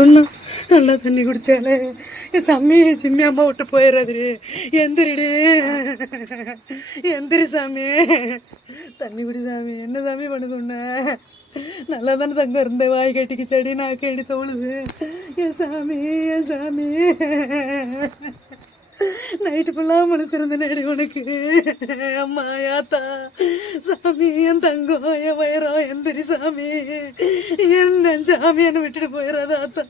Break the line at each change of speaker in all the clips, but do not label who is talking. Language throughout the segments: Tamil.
ஒன்றும் நல்லா தண்ணி குடிச்சாலே. என் சாமி சிம்மி அம்மா விட்டு போயிடாதுரு எந்திரிடு. எந்திரி சாமி. தண்ணி குடி சாமி. என்ன சாமி பண்ணுது உன்ன? நல்லா தானே தங்க இருந்த. வாய் கட்டிக்கு செடி நான் கேடி தோணுது என் சாமி என் சாமி. நைட்டு ஃபுல்லாக மனசிருந்த நேடி உனக்கு. அம்மா யாத்தா சாமி என் தங்கம் என் வயிறம் எந்திரி சாமி என்ன சாமி என்னை விட்டுட்டு போயிடாத ஆத்தா.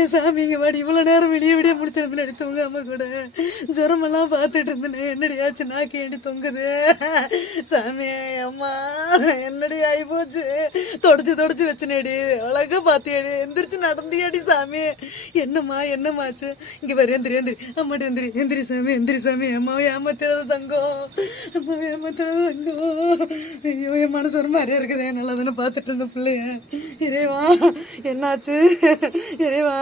என் சாமி இங்கே வாடி இவ்வளோ நேரம் வெளியே விடிய முடிச்சிருந்து நடி தூங்க அம்மா கூட. ஜுரமெல்லாம் பார்த்துட்டு இருந்தேன் என்னடியாச்சு நான் கேண்டி தொங்குது? சாமி அம்மா என்னடி ஆகி போச்சு? தொடச்சு தொடச்சு வச்சுனேடி அழகாக பார்த்தியாடி எந்திரிச்சு நடந்தியாடி சாமி. என்னம்மா என்னம்மாச்சு இங்க வர எந்திரி எந்திரி. அம்மாடி எந்திரி எந்திரி சாமி எந்திரி சாமி. அம்மாவை ஏமாத்துறது தங்கம் அம்மாவை ஏமாத்திராத தங்கம் ஐயோ என் மனசு ஒரு மாதிரியா இருக்குது. நல்லா தானே பார்த்துட்டு இருந்த பிள்ளைய இறைவா என்னாச்சு? இறைவா.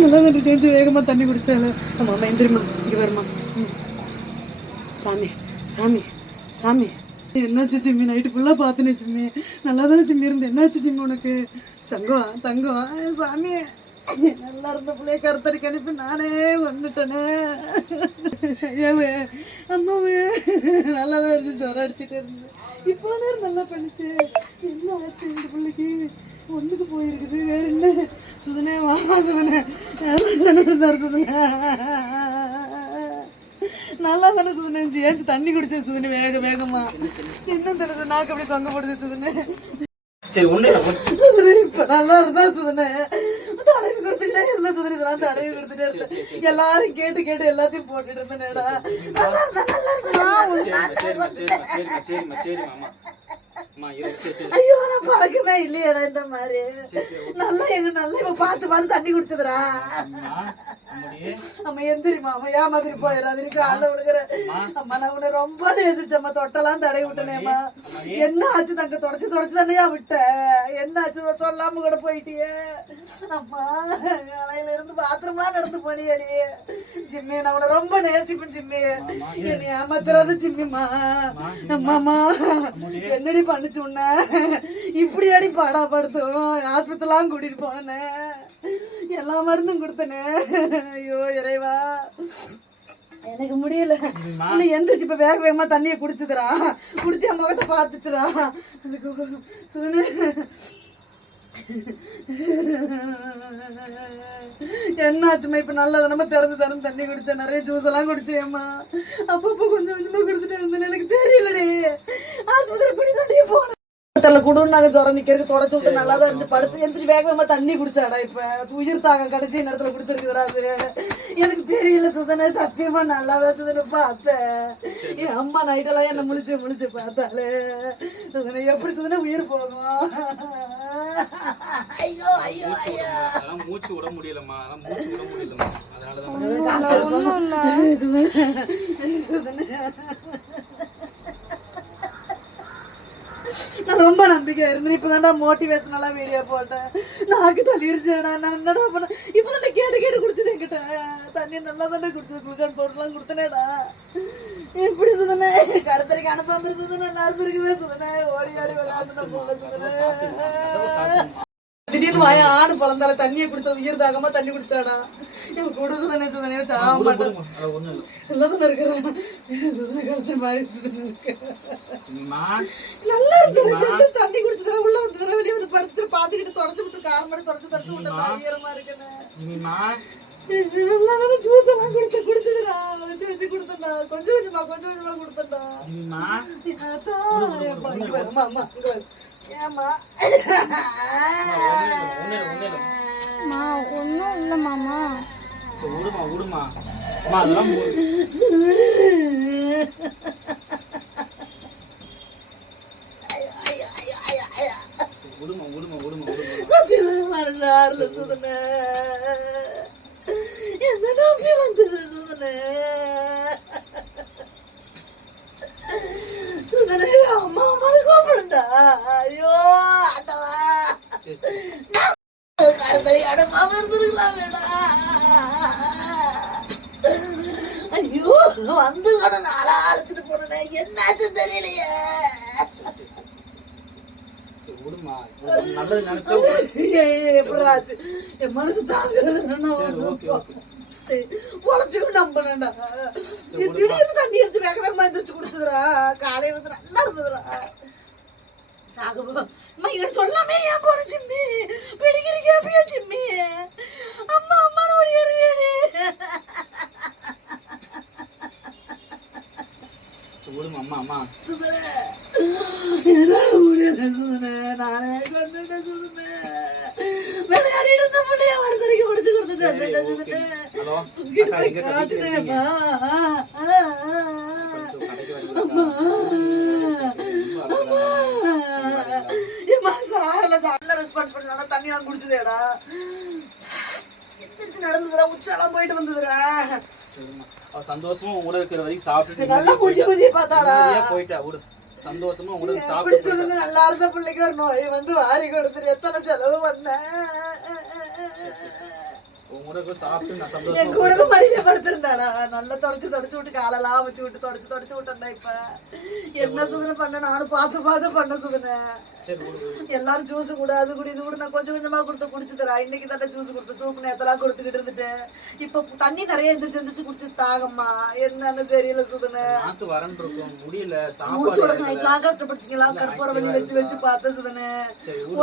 நல்லா தானே செஞ்சு வேகமாக தண்ணி குடிச்சால. ஆமா அம்மா எந்திரிமா இங்கே வருமா ம். சாமி சாமி சாமி. என்னாச்சு சிம்மி நைட்டு ஃபுல்லாக பார்த்துனே சிம்மி நல்லா தானே சிம்மி இருந்து என்னாச்சு சிம்மி உனக்கு? தங்கம் தங்கம் சாமி. நல்லா இருந்த பிள்ளைய கருத்தரிக்க அனுப்பி நானே வந்துட்டேனே. அம்மாவே நல்லா தான் இருந்துச்சு ஜுரம் அடிச்சுட்டே இருந்தது இப்போ நேரம் நல்லா பண்ணிச்சு. என்ன ஆச்சு இந்த பிள்ளைக்கு? ஒண்ணுக்கு போயிருக்குது வேற என்ன? சுதனே வா சுதனே. நல்லா இருந்தார் சுதனே. நல்லா தானே சுதனே ஏன்ச்சு தண்ணி குடிச்ச சுதனே வேக வேகமா. என்ன தெரியுது நாக்கு அப்படி தொங்க போடுது சுதனே.
சரி ஒண்ணு
இப்ப நல்லா இருந்தா சுதனே. தடவி கொடுத்துட்டே இருந்த சுதனே இதெல்லாம் தடவி கொடுத்துட்டே இருந்தேன் எல்லாரும் கேட்டு கேட்டு எல்லாத்தையும் போட்டுட்டு இருந்தேனேடா.
சரிம்மா சரிம்மா சரிம்மா அம்மா
ஐயோ நான் பழக்கமே இல்லையடா இந்த மாதிரி. நல்லா எங்க நல்லா இப்ப பார்த்து பார்த்து தண்ணி குடிச்சதுடா.
அம்மா
எந்திரிமா அம்மா ஏன் மாதிரி போயிடாது காலைல விழுகிற. அம்மா. நான் உன்னை ரொம்ப நேசிச்சம்மா தொட்டெல்லாம் தடவி விட்டனேம்மா என்ன ஆச்சு? தங்க தொடச்சு தொடச்சு தானேயா விட்ட. என்ன ஆச்சு? சொல்லாம கூட போயிட்டியே. அம்மா காலையில இருந்து பாத்ரூம்லாம் நடந்து போனியடி. ஜிம்மி நான் உன்னை ரொம்ப நேசிப்பேன் ஜிம்மி. என்னை ஏமாத்துறது ஜிம்மிமா அம்மாமா என்னடி பண்ணுச்சு உன்ன? இப்படி அடி பாடா படுத்தும் ஹாஸ்பிட்டலாம் கூட்டிட்டு போனே எல்லா மருந்தும் கொடுத்தனே. ஐயோ இறைவா. எனக்கு முடியல. உள்ள எந்திரிச்சு இப்ப வேக வேகமா தண்ணியை குடிச்சுதுடா குடிச்சு என் முகத்தை பார்த்துச்சுடா. அதுக்கு சுதனே என்னாச்சுமா இப்ப நல்லா தானமா திறந்து திறந்து தண்ணி குடிச்சேன். நிறைய ஜூஸ் எல்லாம் குடிச்சேம்மா அப்பப்போ கொஞ்சம் கொஞ்சமா குடுத்துட்டு இருந்தேன் எனக்கு தெரியலடி. ஆஸ்பத்திரி பிடி தண்ணியே போனேன். தள்ள குடுனாங்க ஜுரம் நிக்கிறதுக்கு தொடச்சு விட்டு நல்லா தான் இருந்துச்சு. படுத்து எந்திரிச்சு வேக வேகமா தண்ணி குடிச்சாடா இப்ப? உயிர் தாங்க கடைசி நேரத்துல குடிச்சிருக்குதுடா அது. எனக்கு தெரியல சுதனே சத்தியமா நல்லா தான் சுதனை பார்த்தேன். என் அம்மா நைட்டெல்லாம் என்ன முழிச்சு முழிச்சு பார்த்தாலே சுதனை எப்படி சுதனை உயிர் போகும்? ஐயோ ஐயோ ஐயோ.
மூச்சு விட முடியலம்மா. மூச்சு விட முடியலம்மா. அதனாலதான்
சுதனை நான் ரொம்ப நம்பிக்கை இருந்தேன். இப்பதான்டா மோட்டிவேஷனெல்லாம் வீடியோ போட்டேன். நாக்கு தள்ளிடுச்சேடா நான் என்னடா பண்ண? இப்பதான் கேட்டு கேட்டு குடிச்சது என்கிட்ட. தண்ணி நல்லா தானே குடிச்சது. குளுக்கான் பொருள்லாம் கொடுத்தனேடா. எப்படி சுதனே? கருத்தரைக்கு அனுப்பாம இருந்தது நல்லா இருந்திருக்குமே சுதனே. ஓடி ஆடி விளையாண்டு போல சுதனே. திடீர்னு வாய ஆணு பழந்தால தண்ணியை குடிச்சா உயிர் தாகமா தண்ணி குடிச்சாடா? இவன் கூட சுதனே சுதனே மாட்டான்.
அது ஒண்ணும் இல்ல.
நல்லா தானே இருக்கிறான். சுதனே கஷ்டம் நல்லா இருக்கு. தண்ணி குடிச்சதுல உள்ள வந்து வெளியே வந்து படுத்துட்டு பாத்துக்கிட்டு தொடச்சு விட்டு கால் மணி தொடச்சு தொடச்சு விட்டு ஈரமா இருக்குன்னு. நல்லா தானே ஜூஸ் எல்லாம் குடிச்சு குடிச்சதுடா. வச்சு வச்சு கொடுத்தேன்டா. கொஞ்சம் கொஞ்சமா கொஞ்சம் கொஞ்சமா இங்க வரு, அம்மா, அம்மா, இங்க
விடுமா விடுமா அம்மா அதெல்லாம் விடுமா விடுமா விடுமா விடுமா
சத்தியமா மனசு ஆறல சுதனே. என்ன நம்பி வந்தது சுதனே. சுதனே, அம்மா அம்மான்னு கூப்பிடுண்டா. ஐயோ, ஆண்டவா.
சரி சரி
கருத்தறி அனுப்பாம இருந்திருக்கலாமேடா. வந்து கூட நாளா அழைச்சிட்டு போனேன் என்னாச்சு தெரியலையே. மனசு தாங்குறது. பொழைச்சுக்கும் நம்பினேன்டா. திடீர்னு தண்ணி எடுத்து வேக வேகமா எந்திரிச்சு காலையில வந்து நல்லா இருந்ததுடா. சாகுபோ அம்மா இங்க சொல்லாமே ஏன் போன சிம்மி? பிடிக்கிற கேப்பியா சிம்மி? அம்மா அம்மானு ஓடி
விடுமா அம்மா அம்மா.
சுதனே என்னால முடியல சுதனே நானே கொண்டுட்டேன் சுதனே விளையாடிட்டு பிள்ளைய வரதறிக்கு முடிச்சு கொடுத்து
சரி,
சாப்பிட்டேன்
ஓகே.
சுதனே
ஹலோ
தூக்கிட்டு
அக்கா,
போய்
எங்க அக்கா வீட்டுல இருக்கீங்க?
காட்டுனேப்பா
கொஞ்சம் கடைக்கு வரீங்களா?
அம்மா.
ரொம்ப அழகா
என் மனசு ஆறல நல்ல ரெஸ்பான்ஸ் பண்ணல தண்ணி குடிச்சதேடா. எந்திரிச்சு நடந்ததுடா உச்சாலாம் போயிட்டு வந்ததுடா.
சரிம்மா. அவ சந்தோஷமா கூட இருக்கிற வரைக்கும் சாப்பிட்டு
நல்லா
போயிட்டா.
மூஞ்சி பார்த்தாடா.
போயிட்டா விடு. சந்தோஷமா உங்க கூட
எப்படி
சாப்பிட்டு.
சொல்லுங்க நல்லா இருந்த பிள்ளைக்கு ஒரு நோய் வந்து வாரி கொடுத்துரு. எத்தனை செலவு பண்ண?
உங்க கூட போய் சாப்பிட்டு நான்
என் கூடவே மடியில படுத்திருந்தாடா நல்லா தொடச்சு தொடச்சு விட்டு காலெல்லாம் ஊத்தி விட்டு தொடச்சு தொடச்சு விட்டேன்டா இப்ப. என்ன சுதனை பண்ண? நானும் பார்த்து பார்த்து பண்ண
விடு.
எல்லாரும் ஜூஸ் கூட அது கூட இது கூட நான் கொஞ்சம் கொஞ்சமா கொடுத்து குடிச்சு தரேன். இன்னைக்கு தானே ஜூஸ் கொடுத்து சூப் நேத்தெல்லாம் கொடுத்துக்கிட்டு இருந்துட்டேன். இப்ப தண்ணி நிறைய எந்திரிச்சு எந்திரிச்சு குடிச்சு தாகம்மா. என்னன்னு தெரியல சுதனை.
முடியல
நைட்லாம் கஷ்டப்படுத்தீங்களா கற்பூர வலி வச்சு வச்சு பார்த்த சுதனே.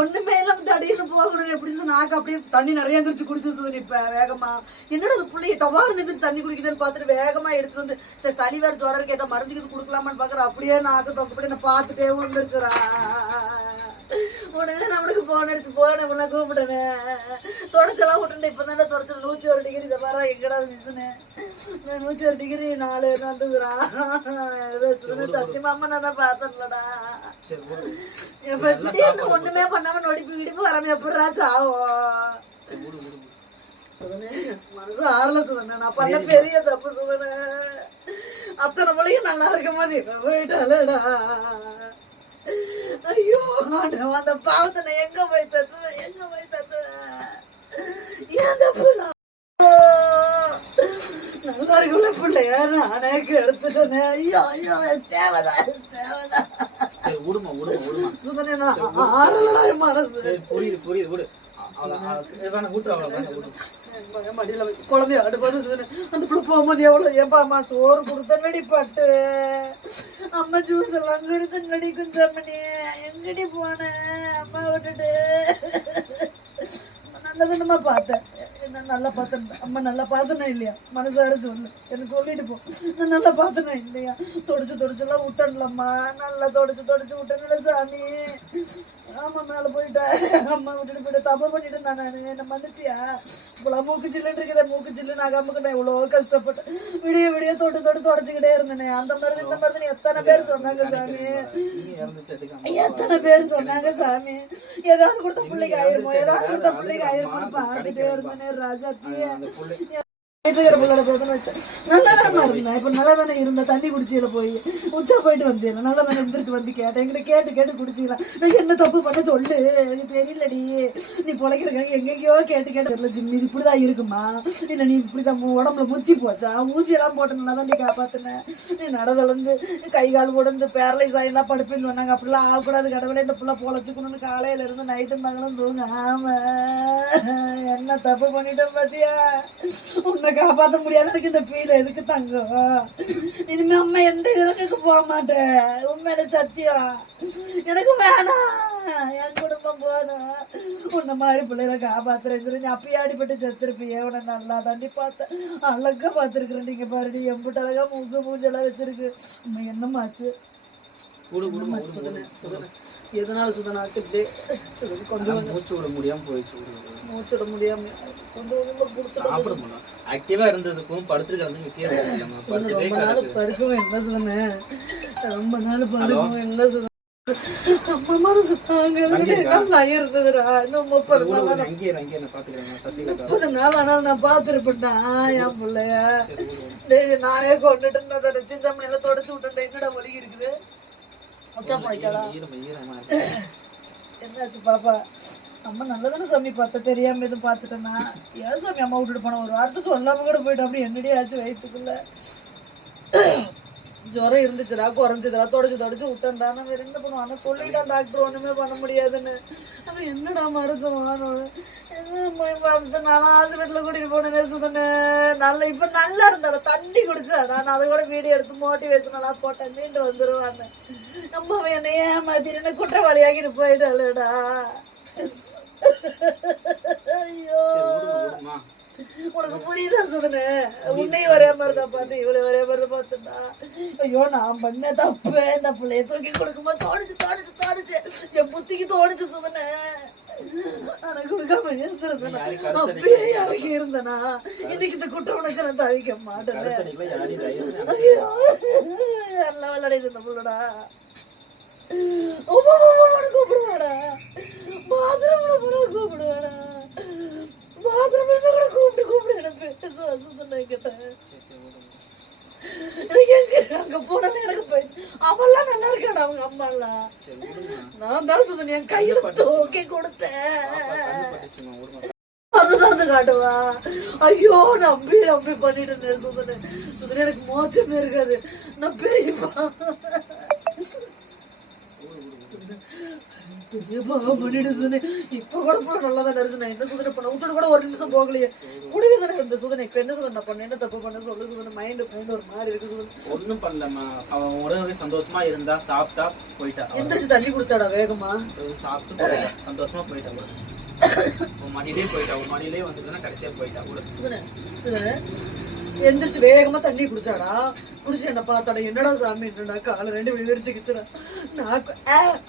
ஒண்ணுமே இல்லாம தடின்னு போகணும் எப்படி நாக்கு அப்படியே தண்ணி நிறைய எந்திரிச்சு குடிச்சு சுதன் இப்ப வேகமா. என்னடா அது புள்ளைய டவார் எந்திரிச்சு தண்ணி குடிக்குதுன்னு பார்த்துட்டு வேகமா எடுத்துட்டு வந்து சரி சளி வேற ஜுரம் இருக்கு ஏதோ மருந்து இது கொடுக்கலாமான்னு பாக்குறேன் அப்படியே நாக்கு தொக்கப்படி நான் பார்த்துட்டே விழுந்துருச்சுடா உடனே நம்மளுக்கு போன் அடிச்சு போன உன்ன கூப்பிட்டேனே தொடச்செல்லாம் விட்டுட்டு இப்போ தானே தொடச்சு நூற்றி ஒரு டிகிரி இதை பாரு எங்கடா மிஷினு நூற்றி ஒரு டிகிரி நாலு வந்துதுடா சத்தியமா அம்மா நான் பார்த்தேன்லடா. இப்ப திடீர்னு ஒண்ணுமே பண்ணாம நொடிப்பு இடிப்பு வராம எப்படா சாவும்
சரி விடு, விடு, விடு.
சுதனே மனசு ஆறல சுதனே நான் பண்ண பெரிய தப்பு சுதனே அத்தனை மொழியும் நல்லா இருக்கும் போது இப்ப போயிட்டாலடா ஐயோ. ஆண்டவா, அந்த பாவத்தை நான் எங்க போய் தத்துவேன் எங்க போய் தத்துவேன் ஏன் தப்பு? நல்லா இருக்குல்ல பிள்ளைய? நானே கெடுத்துட்டேனே ஐயோ ஐயோ தேவைதான் தேவைதான்
சரி விடுமா விடுமா விடுமா.
சுதனே நான் ஆறலடா மனசு.
சரி புரியுது புரியுது விடு. வேணாம் விட்டு அவளை வேணாம் விடு
என் மகன் மடியில குழந்தைய சொன்னேன் அந்த பிள்ளை போகும்போது எவ்வளவு ஏன்பா அம்மா சோறு கொடுத்த நடி பட்டு அம்மா ஜூஸ் எல்லாம் கொடுத்த நடி எங்கடி போனேன் அம்மா விட்டுட்டு நல்லதுன்னுமா பார்த்தேன் என்ன நல்லா பார்த்தேன் அம்மா நல்லா பார்த்தனா இல்லையா மனசார சொல்லு என்ன சொல்லிட்டு போ நான் நல்லா பார்த்தனா இல்லையா தொடச்சு தொடச்செல்லாம் விட்டன்லம்மா நல்லா தொடச்சு தொடச்சு விட்டேன்ல சாமி ஆமா மேல போயிட்டேன் அம்மா விட்டுட்டு போயிட்டு தப்பு பண்ணிட்டு நான் என்ன மன்னிச்சியா இப்பெல்லாம் மூக்கு சில்லுன்னு இருக்குதே மூக்கு சில்லுன்னு ஆகாமக்கு நான் இவ்வளோ கஷ்டப்பட்டேன் விடிய விடிய தொட்டு தொட்டு தொடச்சிக்கிட்டே இருந்தேனே அந்த மருந்து இந்த மருந்து எத்தனை பேர் சொன்னாங்க சாமி எத்தனை பேர் சொன்னாங்க சாமி ஏதாவது கொடுத்த பிள்ளைக்கு ஆயிருமோ ஏதாவது கொடுத்த பிள்ளைக்கு ஆயிருமோன்னு பார்த்துட்டே இருந்தேனே ராஜாத்திய
அந்த புள்ளை
இருக்கிற பிள்ளோட பேதனை வச்சேன். நல்லா தானே இருந்தேன். இப்போ நல்லா தானே இருந்த தண்ணி குடிச்சியில் போய். உச்சா போயிட்டு வந்தேன். நல்லா தானே இருந்துருச்சு வந்து கேட்டேன். என்கிட்ட கேட்டு கேட்டு குடிச்சிக்கலாம் நான் என்ன தப்பு பண்ண சொல்லு. எனக்கு தெரியலடி. நீ பொழைக்கிறக்காக எங்கெங்கயோ கேட்டு கேட்டு. தெரியல ஜிம்மி. இது இப்படிதான் இருக்குமா? இல்லை நீ இப்படிதான் தான் உடம்புல முத்தி போச்சா? ஊசியெல்லாம் போட்டு நல்லா தான் நீ காப்பாற்றினேன் நீ நடதளந்து கை கால் உடந்து பேரலைஸ் ஆகிலாம் படுப்பேன்னு சொன்னாங்க. அப்படிலாம் ஆகக்கூடாது கடவுளே. இந்த பிள்ளை பொழைச்சிக்கணும்னு காலையில இருந்து நைட்டும் பகலும் தூங்க ஆமா என்ன தப்பு பண்ணிட்டேன் பாத்தியா? உன்னை காப்பாத்த முடியாத எனக்கு இந்த ஃபீல் எதுக்கு தங்கம்? இனிமே அம்மா எந்த இதுக்கு போக மாட்டேன் உண்மையில சத்தியம் எனக்கு வேணாம். என் குடும்பம் போதும். உன்ன மாதிரி பிள்ளைகளை காப்பாத்துறேன்னு சொல்லி நீ அப்பயே அடிபட்டு செத்துருப்பியே. உன்னை நல்லா தாண்டி பார்த்தேன். அழகா பார்த்துருக்குறேன். நீங்க பாருடி எம்பிட்டு அழகா மூக்கு மூஞ்செல்லாம் வச்சிருக்கு. அம்மா என்னமாச்சு எதனால சுதனை ஆச்சு? இப்படி சுதனை கொஞ்சம் கொஞ்சம்.
மூச்சு விட முடியாம போயிடுச்சு.
மூச்சிட முடியாம. கொஞ்சம் கொஞ்சமா கொடுத்துட்டு
ஆக்டிவா இருந்ததுக்கும் படுத்துருக்கிறதுக்கும் வித்தியாசம் படுத்துட்டே
ரொம்ப நாள்
கிடக்கு.
படுக்கவும் என்ன சொன்னேன் ரொம்ப நாள் படுக்கவும் என்ன சொன்னேன் அம்மா மனசு தாங்க? நல்லா இருந்ததுடா. இன்னும் முப்பது நாள் முப்பது நாள் ஆனால் நான் பார்த்துருப்பேன்டா என் பிள்ளைய. நானே கொண்டுட்டு நான் சிஞ்சமணியில தொடச்சு விட்டேன் என்னடா வலி இருக்குது. என்னாச்சு பாப்பா? நம்ம நல்லதானே சாமி பார்த்தா? தெரியாமல் எதுவும் பார்த்துட்டேன்னா. ஏன் சாமி அம்மா விட்டுட்டு போனோம் ஒரு வார்த்தை சொல்லாமல் கூட போயிட்டு அப்படி என்னடி ஆச்சு வயிற்றுக்குள்ள ஜுரம் இருந்துச்சுடா குறைஞ்சிதுடா தொடச்சு தொடச்சு விட்டேன்டா. நான் என்ன பண்ணுவான் ஆனால் சொல்லிட்டான் டாக்டர் ஒன்றுமே பண்ண முடியாதுன்னு. ஆனா என்னடா மருத்துவம் மருந்து நானும் ஹாஸ்பிட்டலில் கூட்டிகிட்டு போனேன் சுதனே. நல்ல இப்போ நல்லா இருந்தாடா. தண்ணி குடிச்சாடா. நான் அதை கூட வீடியோ எடுத்து மோட்டிவேஷனலா போட்டேன். மீண்டு வந்துடுவான்னு நம்ம அவன் என்னை ஏமாத்திட்டு குற்றவாளியாக்கிட்டு போயிட்டாளடா. ஐயோ. உனக்கு புரியுதா சுதனு? உன்னையும் ஒரே மாதிரி தான் பார்த்து இவளை ஒரே மாதிரி தான் பார்த்துட்டா ஐயோ நான் பண்ண தப்பு இந்த பிள்ளைய தூக்கி கொடுக்கும்போது தோணுச்சு தோணுச்சு தோணுச்சு. என் புத்திக்கு தோணுச்சு சுதனு. ஆனா கொடுக்காம இருந்திருந்தேனா அப்பயே இறக்கி இருந்தனா. இன்னைக்கு இந்த குற்ற உணர்ச்சி நான் தவிக்க மாட்டேன். எல்லாம் விளையாடி இருந்த புள்ளடா. கூப்பிடுவாடா பாத்ரூம்ல கூட கூப்பிடுவாடா பாத்ரூம்ல கூட கூப்பிட்டு கூப்பிடு எனக்கு பேச சுத்தனை கிட்ட
சரி சரி விடுமா
எனக்கு எங்க அங்க போனாலும் எனக்கு போய் அவெல்லாம் நல்லா இருக்காடா அவங்க அம்மா எல்லாம் நான் தான் சுதன் என் கையில தூக்கி கொடுத்தேன்
பாப்பா கண்ணு
அதுதான் காட்டுவா ஐயோ நம்பி நம்பி பண்ணிட்டேன் சுதனே சுதனே எனக்கு மோச்சமே இருக்காது நான் பெரியப்பா இப்ப கூட போல நல்லா தான் நடிச்சு நான் என்ன சுதனை பண்ண? விட்டுட்டு கூட ஒரு நிமிஷம் போகலையே. கூடவே தானே இருந்த சுதனை? இப்ப என்ன சுதனை? பண்ண என்ன தப்பு பண்ண சொல்லு சுதனை. மைண்ட் மைண்ட் ஒரு மாதிரி இருக்கு சுதன்.
ஒண்ணும் பண்ணலம்மா. அவன் உடனே சந்தோஷமா இருந்தா சாப்பிட்டா போயிட்டா.
எந்திரிச்சு தண்ணி குடிச்சாடா வேகமா?
சாப்பிட்டு சந்தோஷமா போயிட்டா உன் மடியிலே போயிட்டா. உன் மடியிலே வந்துட்டு கடைசியா போயிட்டா கூட.
சுதனே. எந்திரிச்சு வேகமா தண்ணி குடிச்சாடா? குடிச்சு என்ன பார்த்தாடா என்னடா சாமி என்னடா காலை ரெண்டு மணி விரிச்சுக்கிச்சுடா நான்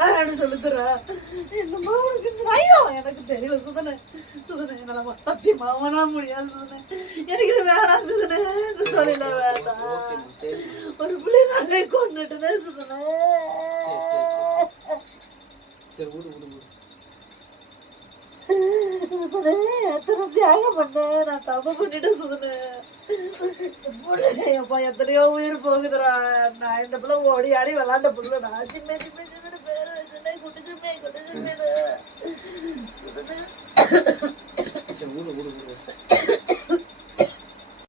ஆன்னு சொல்லுச்சுடா. என்னம்மா உனக்கு ஐயோ எனக்கு தெரியல சுதனே. சுதனே என்னாலமா சத்தியமா அவனா முடியாது சுதனே. எனக்கு இது வேணாம் சுதனே. தொழில வேண்டாம். ஒரு பிள்ளை நானே கொண்டுட்டேனே சுதனே.
சரி விடு விடு விடு.
எத்தனை தியாகம் பண்ணேன்? நான் தப்பு பண்ணிட்டேன் சுதனே. எத்தனையோ உயிர் போகுதுடா. நான் இந்த பிள்ளை ஓடி ஆடி விளாண்ட பிள்ளை சிம்மே சிம்மே சிம்மே பேர் வச்சுனே குட்டி சிம்மே குட்டி சிம்மே